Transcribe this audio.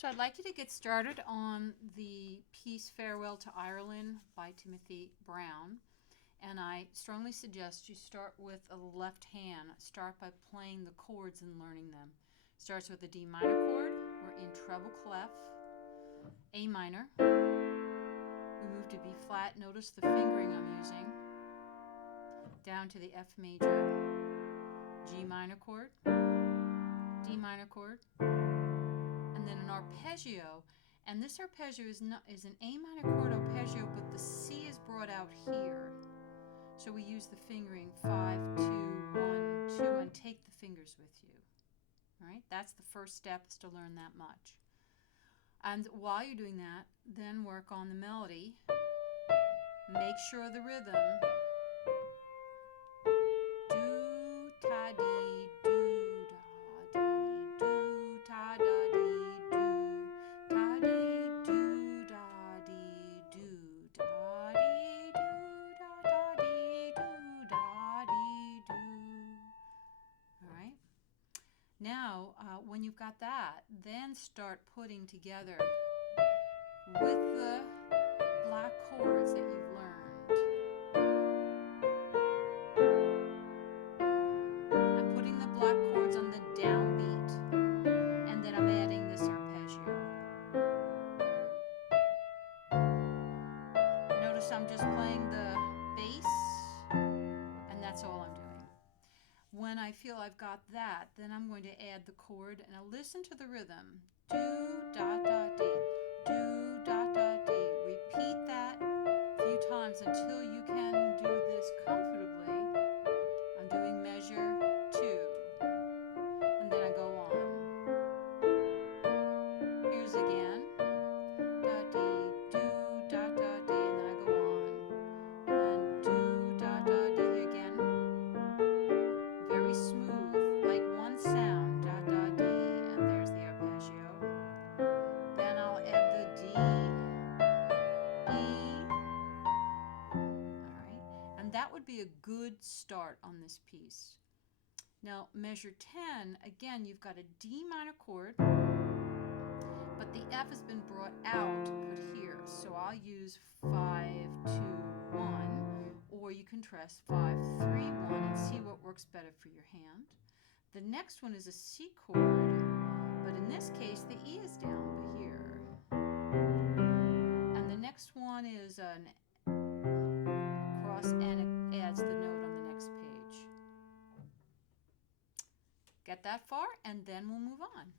So I'd like you to get started on the piece Farewell to Ireland by Timothy Brown. And I strongly suggest you start with a left hand. Start by playing the chords and learning them. Starts with a D minor chord. We're in treble clef. A minor. We move to B flat. Notice the fingering I'm using. Down to the F major. G minor chord. D minor chord. And then an arpeggio, and this arpeggio is an A minor chord arpeggio, but the C is brought out here. So we use the fingering 5, 2, 1, 2, and take the fingers with you. All right, that's the first step, is to learn that much. And while you're doing that, then work on the melody. Make sure the rhythm. Do ta dee do da dee do ta da dee do ta dee do da dee do da dee do da da dee do da dee do. All right. Now, when you've got that, then start putting together with the black chords that you've learned. I'm putting the black chords on the downbeat, and then I'm adding this arpeggio. Notice I'm just playing the bass, and that's all I'm doing. When I feel I've got that, then I'm going to add the chord, and I'll listen to the rhythm. Do, da, da, dee. Do, da, da, dee. Repeat that a few times until you can do this comfortably. I'm doing measure 2. And then I go on. Here's again. Da, dee, do, da, da, dee. And then I go on. And do, da, da, dee again. Very smooth, like one sound, da da dee, and there's the arpeggio. Then I'll add the D, E. All right, and that would be a good start on this piece. Now, measure 10, again, you've got a D minor chord, but the F has been brought out to put here. So I'll use 5, 2, 1, or you can press 5, 3, 1 and see what works better for your hand. The next one is a C chord, but in this case the E is down here. And the next one is an across, and it adds the note on the next page. Get that far, and then we'll move on.